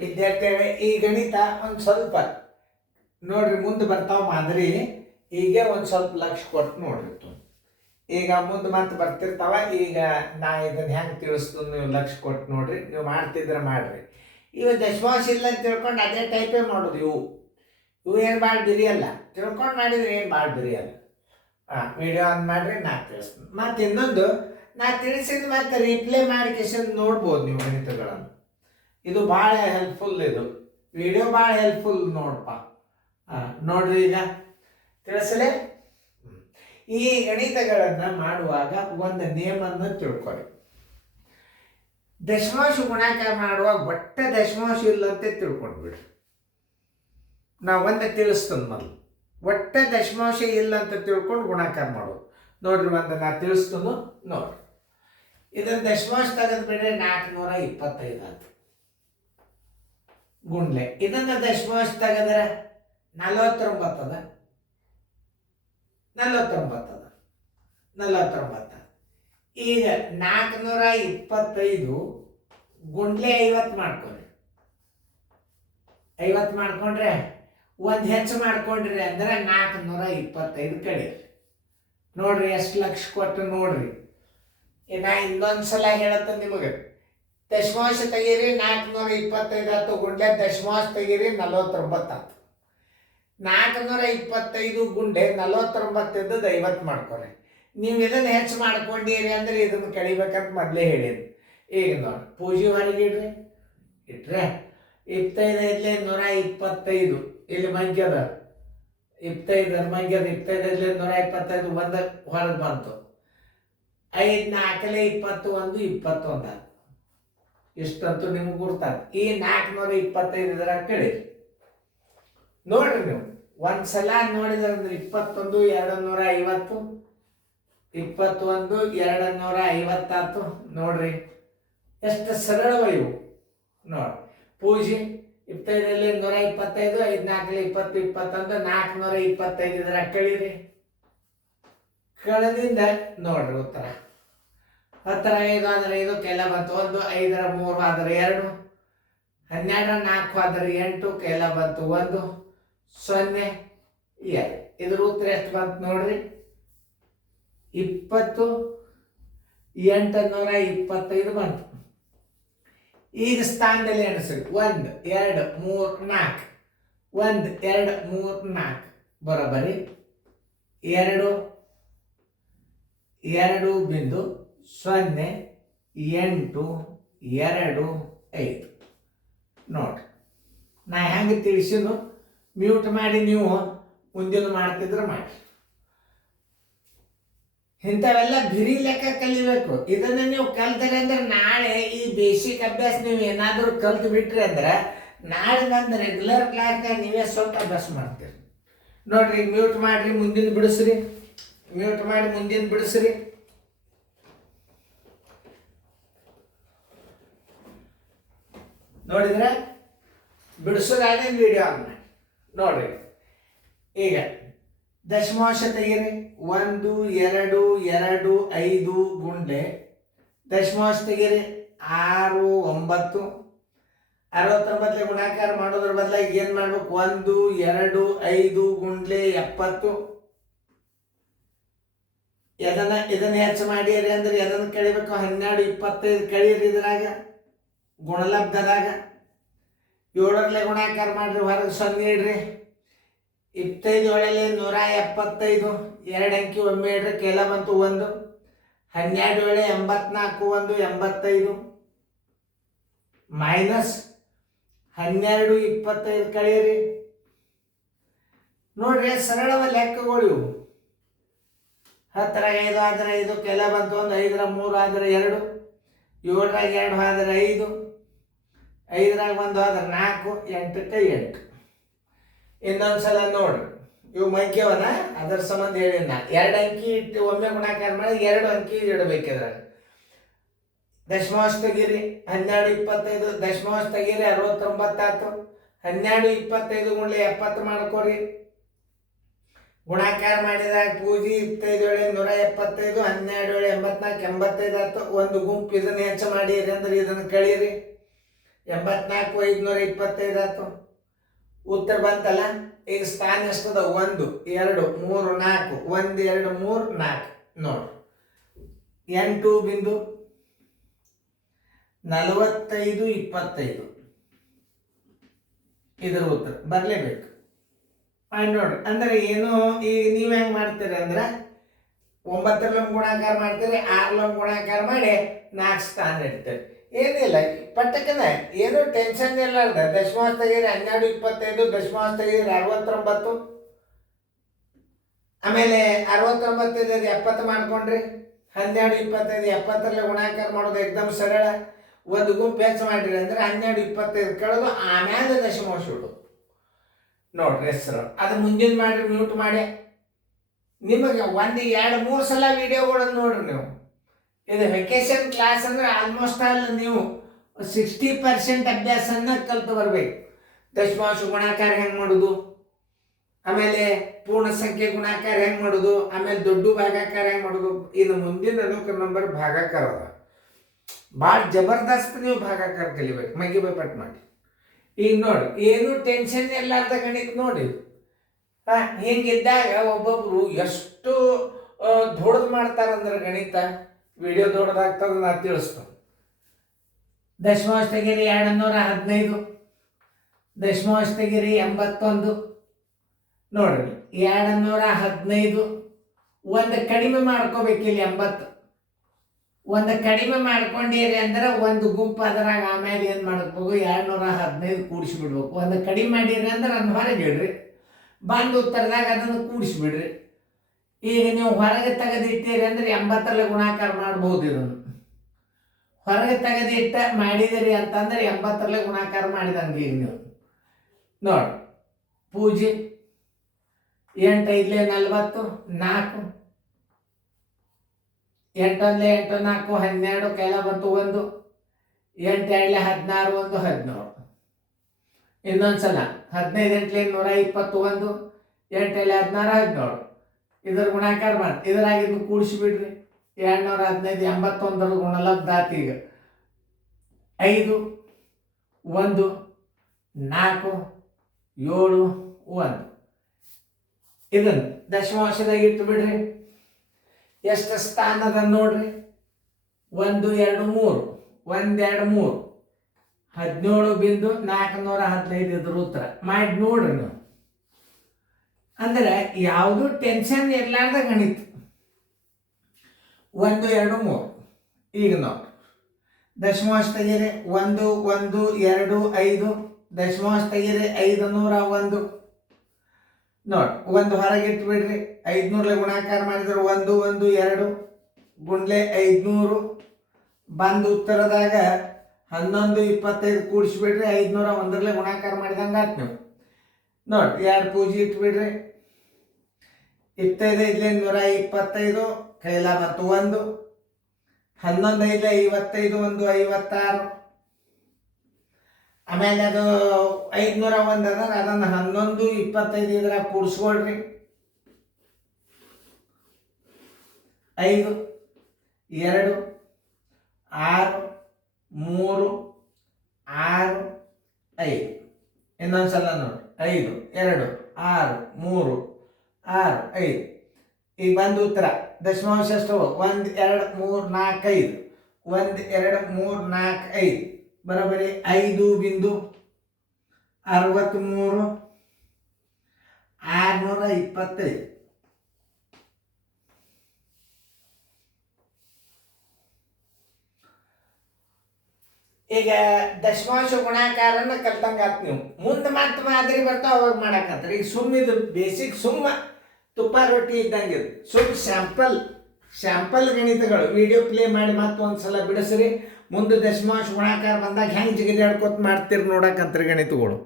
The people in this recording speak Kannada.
ವಿದ್ಯಾರ್ಥಿಗಳೇ, ಈ ಗಣಿತ ಒಂದು ಸ್ವಲ್ಪ ನೋಡ್ರಿ ಮುಂದೆ ಬರ್ತಾವ ಮಾದರಿ. ಈಗ ಒಂದು ಸ್ವಲ್ಪ ಲಕ್ಷ ಕೊಟ್ಟು ನೋಡ್ರಿ. ಈಗ ಮುಂದೆ ಮತ್ತೆ ಬರ್ತಿರ್ತಾವ. ಈಗ ನಾ ಇದನ್ನ ಹೆಂಗೆ ತಿಳಿಸ್ತು ನೀವು ಲಕ್ಷ ಕೊಟ್ಟು ನೋಡ್ರಿ. ನೀವು ಮಾಡ್ತಿದ್ರೆ ಮಾಡ್ರಿ. ಇವು ದಶಮಾಂಶ ಇಲ್ಲ ಅಂತ ತಿಳ್ಕೊಂಡು ಅದೇ ಟೈಪೇ ಮಾಡೋದು. ಇವು ಏನು ಭಾಳ ಬಿರಿಯಲ್ಲ. ತಿಳ್ಕೊಂಡು ಮಾಡಿದ್ರೆ ಏನು ಭಾಳ ಬಿರಿಯಲ್ಲ. ವಿಡಿಯೋ ಆನ್ ಮಾಡ್ರಿ, ನಾ ತಿಳಿಸ್ತೀನಿ. ಮತ್ತು ಇನ್ನೊಂದು, ನಾ ತಿಳಿಸಿದ ಮತ್ತೆ ರಿಪ್ಲೈ ಮಾಡಿ ಕೆಸನ್ ನೋಡ್ಬೋದು ನೀವು ಗಣಿತಗಳನ್ನು. ಇದು ಭಾಳ ಹೆಲ್ಪ್ಫುಲ್. ಇದು ವಿಡಿಯೋ ಭಾಳ ಹೆಲ್ಪ್ಫುಲ್ ನೋಡಪ್ಪ. ನೋಡ್ರಿ, ಈಗ ತಿಳಿಸಲೇ. ಈ ಗಣಿತಗಳನ್ನು ಮಾಡುವಾಗ ಒಂದು ನಿಯಮವನ್ನು ತಿಳ್ಕೊಳ್ಳಿ. ದಶಮಾಂಶ ಗುಣಾಕಾರ ಮಾಡುವಾಗ ಒಟ್ಟ ದಶಮಾಂಶ ಇಲ್ಲಂತೆ ತಿಳ್ಕೊಂಡ್ಬಿಡ್ರಿ. ನಾವು ಒಂದು ತಿಳಿಸ್ತೇನೆ ಮೊದಲು. ಒಟ್ಟ ದಶಮಾಂಶ ಇಲ್ಲ ಅಂತ ತಿಳ್ಕೊಂಡು ಗುಣಾಕಾರ ಮಾಡೋದು. ನೋಡ್ರಿ, ಒಂದು ನಾ ತಿಳಿಸ್ತೇನೆ ನೋಡ್ರಿ. ಇದನ್ನು ದಶಮಾಂಶ ತೆಗೆದು ಬಿಡ್ರೆ 425 ಆಯ್ತು. ಗುಂಡ್ಲೆ ಇದನ್ನ ದಶಮಾಂಶ ತೆಗೆದ್ರೆ 49 ಅದ. 49. ಈಗ 425 ಗುಂಡ್ಲೆ 50 ಮಾಡ್ಕೊಳ್ರಿ. 50 ಮಾಡ್ಕೊಂಡ್ರೆ ಒಂದು ಹೆಚ್ಚು ಮಾಡ್ಕೊಂಡ್ರಿ ಅಂದ್ರೆ 425 ಕಳೀರಿ. ನೋಡ್ರಿ ಎಷ್ಟು ಲಕ್ಷ ಕೊಟ್ಟು ನೋಡ್ರಿ. ನಾ ಇನ್ನೊಂದ್ಸಲ ಹೇಳತ್ತ ನಿಮಗೆ. ದಶಮಾಂಶ ತೆಗೀರಿ 425 ಆಯ್ತು. ಗುಂಡ್ಲೆ ದಶಮಾಂಶ ತೆಗೀರಿ 49 ಆಯ್ತು. 425 ಗುಂಡೆ 49 ಇದ್ದದ್ದು 50 ಮಾಡ್ಕೊರಿ. ನೀವು ಇದನ್ನು ಹೆಚ್ಚು ಮಾಡ್ಕೊಂಡಿರಿ ಅಂದ್ರೆ ಇದನ್ನು ಕಳಿಬೇಕಂತ ಮೊದಲೇ ಹೇಳಿದ್ರಿ. ಈಗ ನೋಡಿ, ಪೂಜೆ ಹೊರಗೆ ಇಟ್ರೆ 25 125. ಇಲ್ಲಿ ಮಂಗ್ಯದ 25 ಮಂಗ್ಯದ 25 125 ಒಂದು ಹೊರಗೆ ಬಂತು. 5 4 20 1 21 ಇಷ್ಟಂತೂ ನಿಮ್ಗೆ ಗುರ್ತಾಗ. ಈ 425 ಇದ್ರಾಗ ಕಳಿ ನೋಡ್ರಿ. ನೀವು ಒಂದ್ಸಲ ನೋಡಿದ್ರೆ 21 250, 21 250 ಆಯ್ತು. ನೋಡ್ರಿ ಎಷ್ಟು ಸರಳವ ಇವು. ನೋಡ್ರಿ, ಪೂಜೆ 25 125, 5 4 20 21 425 ಇದ್ರಾಗ ಕಳೀರಿ. ಕಳೆದಿಂದ ನೋಡ್ರಿ ಉತ್ತರ 10 5 ಆದ್ರೆ 5 ಕೆಲ ಬಂತು 1, 5 3 ಆದ್ರೆ 2, 12 4 ಆದ್ರೆ 8 ಕೆಲ ಬಂತು 1, 0 2. ಇದ್ರ ಉತ್ತರ ಎಷ್ಟು ಬಂತು ನೋಡ್ರಿ? 20 825 ಬಂತು. ಈಗ ಸ್ಥಾನದಲ್ಲಿ ಎಣಿಸ್ರಿ. 1 2 3 4, 1 2 3 4 ಬರೋಬ್ಬರಿ 2 2.0 8 2 5. ನೋಡ್ರಿ, ನಾ ಹೆಂಗೆ ತಿಳಿಸಿನು ಮ್ಯೂಟ್ ಮಾಡಿ ನೀವು ಮುಂದಿನ ಮಾಡ್ತಿದ್ರೆ ಮಾಡಿ. ಇಂಥವೆಲ್ಲ ಬಿರಿ ಲೆಕ್ಕ ಕಲಿಬೇಕು. ಇದನ್ನು ನೀವು ಕಲ್ತಾರೆ ಅಂದ್ರೆ ನಾಳೆ ಈ ಬೇಸಿಕ್ ಅಭ್ಯಾಸ ನೀವು ಏನಾದರೂ ಕಲ್ತು ಬಿಟ್ರಿ ಅಂದ್ರೆ ನಾಳೆ ಬಂದು ರೆಗ್ಯುಲರ್ ಕ್ಲಾಸ್ನಾಗ ನೀವೇ ಸ್ವಲ್ಪ ಅಭ್ಯಾಸ ಮಾಡ್ತೀರಿ. ನೋಡ್ರಿ, ಮ್ಯೂಟ್ ಮಾಡ್ರಿ, ಮುಂದಿನ ಬಿಡಿಸ್ರಿ. ಮ್ಯೂಟ್ ಮಾಡಿ ಮುಂದಿನ ಬಿಡಿಸ್ರಿ. ನೋಡಿದ್ರೆ ಬಿಡಿಸೋದಾದ್ರೆ ವಿಡಿಯೋ ಆನ್ ಮಾಡಿ ನೋಡ್ರಿ. ಈಗ ದಶಮಾಂಶ ತೆಗೀರಿ. 1 2 2 5 ಗುಂಡೆ ದಶಮಾಂಶ ತೆಗೀರಿ 6 9. 69 ಗುಣಾಕಾರ ಮಾಡೋದ್ರ ಬದಲಾಗಿ ಏನು ಮಾಡ್ಬೇಕು? 1 2 5 ಗುಂಡ್ಲೆ 70. ಇದನ್ನ ಹೆಚ್ಚು ಮಾಡಿರಿ ಅಂದ್ರೆ ಎದನ್ನು ಕಳಿಬೇಕು? 12 25 ಕಳೀರಿ. ಇದ್ರಾಗ ಗುಣಲಬ್ಧದಾಗ 7 ಗುಣಾಕಾರ ಮಾಡ್ರಿ, ಹೊರಗೆ 0 ಇಡ್ರಿ. 25 175, 2 ಅಂಕಿ ಒಮ್ಮೆ ಇಡ್ರಿ, ಕೆಲ ಬಂತು 1. 12 84 1 85 ಮೈನಸ್ 12 25 ಕಳೀರಿ. ನೋಡ್ರಿ, ಸರಳವ ಲೆಕ್ಕಗಳು ಇವು. 10 5 ಆದ್ರೆ 5 ಕೆಲ ಬಂತು 1. 5 3 ಆದ್ರೆ 2, 7 2 ಆದ್ರೆ 5, 5 1 ಆದ್ರೆ 4, 8 8. ಇನ್ನೊಂದ್ಸಲ ನೋಡ್ರಿ, ಇವು ಮಗ್ಯವನ ಅದರ ಸಂಬಂಧ ಹೇಳಿ. 2 ಅಂಕಿ ಇಟ್ಟು ಒಮ್ಮೆ ಗುಣಾಕಾರ ಮಾಡಿ 2 ಅಂಕಿ ಇಡಬೇಕಿದ್ರಾಗ. ದಶಮಾಂಶ ತೆಗೀರಿ 12 25, ದಶಮಾಂಶ ತೆಗೀರಿ 69 ಆಯ್ತು. 12 25 ಗುಂಡ್ಲೆ 70 ಮಾಡ್ಕೋರಿ. ಗುಣಾಕಾರ ಮಾಡಿದಾಗ ಪೂಜೆ 25 175, 12 84 85 ಆಯ್ತು. ಒಂದು ಗುಂಪು ಇದನ್ನ ಹೆಚ್ಚು ಮಾಡಿರಿ ಅಂದ್ರೆ ಇದನ್ನು ಕಳೀರಿ. 84,525 ಆಯ್ತು. ಉತ್ತರ ಬಂತಲ್ಲ. ಈಗ ಸ್ಥಾನ ಎಷ್ಟದ? 1 2 3 4 1 2 3 4 ನೋಡ್ರಿ. 8×45 ಇದರ ಉತ್ತರ ಬರಲೇಬೇಕು. ಮಾಡಿ ನೋಡ್ರಿ. ಅಂದ್ರೆ ಏನು, ಈಗ ನೀವು ಹೆಂಗೆ ಮಾಡ್ತೀರಿ ಅಂದ್ರೆ 9 ಗುಣಾಕಾರ ಮಾಡ್ತೀರಿ, 6 ಗುಣಾಕಾರ ಮಾಡಿ 4 ಸ್ಥಾನ ಇಡ್ತೀರಿ. ಏನಿಲ್ಲ, ಪಟ್ಟಕ್ಕನ ಏನೂ ಟೆನ್ಷನ್ ಇರಲಾರ್ದ ದಶಮಾಂಶ ತೆಗೀರಿ 12 25, ದಶಮಾಂಶ ತೆಗೀರಿ 69, ಆಮೇಲೆ 69 70 ಮಾಡ್ಕೊಂಡ್ರಿ. 12 25 70 ಗುಣಾಕಾರ ಮಾಡೋದು ಎಕ್ದಮ್ ಸರಳ. ಒಂದು ಗುಂಪು ಹೆಚ್ಚು ಮಾಡಿರಿ ಅಂದ್ರೆ 12 25 ಕಳೆದು ಆಮ್ಯಾಲ ದಶಮಾಂಶ ಇಡು ನೋಡ್ರಿ ಹೆಸರು. ಅದು ಮುಂದಿನ ಮಾಡ್ರಿ, ಮ್ಯೂಟ್ ಮಾಡಿ. ನಿಮಗೆ 1 2 3 ಸಲ ವಿಡಿಯೋಗಳನ್ನು ನೋಡ್ರಿ ನೀವು. ಇದು ವೆಕೇಶನ್ ಕ್ಲಾಸ್ ಅಂದ್ರೆ ಆಲ್ಮೋಸ್ಟ್ ಆಲ್ ನೀವು 60% ಅಭ್ಯಾಸನ ಕಲ್ತು ಬರ್ಬೇಕು. ದಶಮಾಂಶ ಗುಣಾಕಾರ ಹೆಂಗೆ ಮಾಡೋದು, ಆಮೇಲೆ ಪೂರ್ಣ ಸಂಖ್ಯೆ ಗುಣಾಕಾರ ಹೆಂಗೆ ಮಾಡೋದು, ಆಮೇಲೆ ದೊಡ್ಡ ಭಾಗಾಕಾರ ಹೆಂಗೆ ಮಾಡೋದು. ಇನ್ನು ಮುಂದಿನ ಅನುಕ್ರಮ ನಂಬರ್ ಭಾಗಾಕಾರ ಅದ. ಭಾಳ ಜಬರ್ದಸ್ತ್ ನೀವು ಭಾಗಾಕಾರ ಕಲಿಬೇಕು. ಮಗಿ ಪಟ್ ಮಾಡಿ. ಈಗ ನೋಡಿ, ಏನು ಟೆನ್ಷನ್ ಇರ್ಲಾರ್ದ ಗಣಿತ ನೋಡಿ. ಹಿಂಗಿದ್ದಾಗ ಒಬ್ಬೊಬ್ರು ಎಷ್ಟು ದೊಡ್ಡದು ಮಾಡ್ತಾರಂದ್ರೆ ಗಣಿತ, ವಿಡಿಯೋ ದೊಡ್ಡದಾಗ್ತದ ನಾ ತಿಳಿಸ್ತೇನೆ. ದಶಮಾಂಶ ತೆಗೀರಿ 215, ದಶಮಾಂಶ ತೆಗೀರಿ 81 ನೋಡ್ರಿ. 215 ಒಂದು ಕಡಿಮೆ ಮಾಡ್ಕೋಬೇಕಿಲ್ಲ 80. ಒಂದು ಕಡಿಮೆ ಮಾಡ್ಕೊಂಡಿರಿ ಅಂದ್ರೆ ಒಂದು ಗುಂಪು ಅದರಾಗ ಆಮೇಲೆ ಏನು ಮಾಡಬೇಕು, 215 ಕೂಡಿಸಿಬಿಡ್ಬೇಕು. ಒಂದು ಕಡಿಮೆ ಮಾಡಿರಿ ಅಂದ್ರೆ ಅದನ್ನ ಹೊರಗೆ ಇಡ್ರಿ, ಬಂದು ಉತ್ತರದಾಗ ಅದನ್ನು ಕೂಡಿಸಿಬಿಡ್ರಿ. ಈಗ ನೀವು ಹೊರಗೆ ತೆಗೆದಿಟ್ಟಿರಿ ಅಂದ್ರೆ 80 ಗುಣಾಕಾರ ಮಾಡ್ಬೋದು. ಇದನ್ನು ಹೊರಗೆ ತೆಗೆದಿಟ್ಟ ಮಾಡಿದಿರಿ ಅಂತಂದ್ರೆ 80 ಗುಣಾಕಾರ ಮಾಡಿದಂಗೆ. ಈಗ ನೀವು ನೋಡಿ, 0 8 5 40 4 8 1 8 4 12 ಕೈಲ ಬಂತು 1 8 2 16 1 17. ಇನ್ನೊಂದ್ಸಲ 15 8 121 8 16 17. ಇದರ ಗುಣಾಕಾರ ಮಾಡಿ ಇದರಾಗಿದ್ದು ಕೂಡಿಸಿಬಿಡ್ರಿ. 215 81 ಗುಣಲಬ್ಧ ಆತು. ಈಗ 5 1 4 7 1 ಇದನ್ನು ದಶಮಾಂಶದಾಗ ಇಟ್ಟು ಬಿಡ್ರಿ. ಎಷ್ಟು ಸ್ಥಾನ ಅದ ನೋಡ್ರಿ. 1 2 3 1 2 3 17.415 ಇದ್ರ ಉತ್ತರ ಮಾಡಿ ನೋಡ್ರಿ ನೀವು. ಅಂದ್ರೆ ಯಾವುದು ಟೆನ್ಷನ್ ಇರ್ಲಾರ್ದ ಗಣಿತ. 1 2 3 ಈಗ ನೋಡಿ ದಶಮಾಂಶ ತೆಗೀರಿ 1 1 2 5, ದಶಮಾಂಶ ತೆಗೀರಿ 501 ನೋಡಿ. ಒಂದು ಹೊರಗೆ ಇಟ್ಬಿಡ್ರಿ. 500 ಗುಣಾಕಾರ ಮಾಡಿದ್ರೆ 1 1 2 ಗುಂಡ್ಲೆ 500 ಬಂದು ಉತ್ತರದಾಗ 11 25 ಕೂಡಿಸ್ಬಿಡ್ರಿ. 501 ಗುಣಾಕಾರ ಮಾಡಿದಂಗೆ ಆಯ್ತು ನೀವು ನೋಡಿ. 2 ಪೂಜೆ ಇಟ್ಬಿಡ್ರಿ. 25 5 125 ಕೈಲ ಮತ್ತು 1 11 5 55 1 56. ಆಮೇಲೆ ಅದು 501 ಅದ, ಅದನ್ನು 11 25 ಇದ್ರಾಗ ಕೂಡಿಸ್ಕೊಳ್ರಿ. 5 2 6 3 6 5. ಇನ್ನೊಂದ್ಸಲ ನೋಡಿ. 5 2 6 3 6 5. ಈಗ ಬಂದು ಉತ್ತರ ದಶಮಾಂಶ ಎಷ್ಟು? 1 2 3 4 5 1 2 3 4 5 ಬರೋಬ್ಬರಿ 5.63 625. ಈಗ ದಶಮಾಂಶ ಗುಣಾಕಾರನ ಕಲ್ತಂಗಾತ್ ನೀವು. ಮುಂದೆ ಮತ್ತೆ ಮಾದರಿ ಬರ್ತಾವ ಅವಾಗ ಮಾಡಾಕತ್ತಾರೆ. ಈಗ ಸುಮ್ಮಿದು ಬೇಸಿಕ್ ಸುಮ್ಮ ತುಪ್ಪ ರೊಟ್ಟಿ ಇದ್ದಂಗೆ ಸುಮ್ ಸ್ಯಾಂಪಲ್ ಗಣಿತಗಳು ವಿಡಿಯೋ ಪ್ಲೇ ಮಾಡಿ ಮತ್ತೆ ಒಂದ್ಸಲ ಬಿಡಿಸ್ರಿ. ಮುಂದೆ ದಶಮಾಂಶ ಗುಣಾಕಾರ ಬಂದಾಗ ಹೆಂಗೆ ಜಿಗಿದಾಡ್ಕೋತ ಮಾಡ್ತೀರಿ ನೋಡಕ್ಕಂತ್ರಿ ಗಣಿತಗಳು.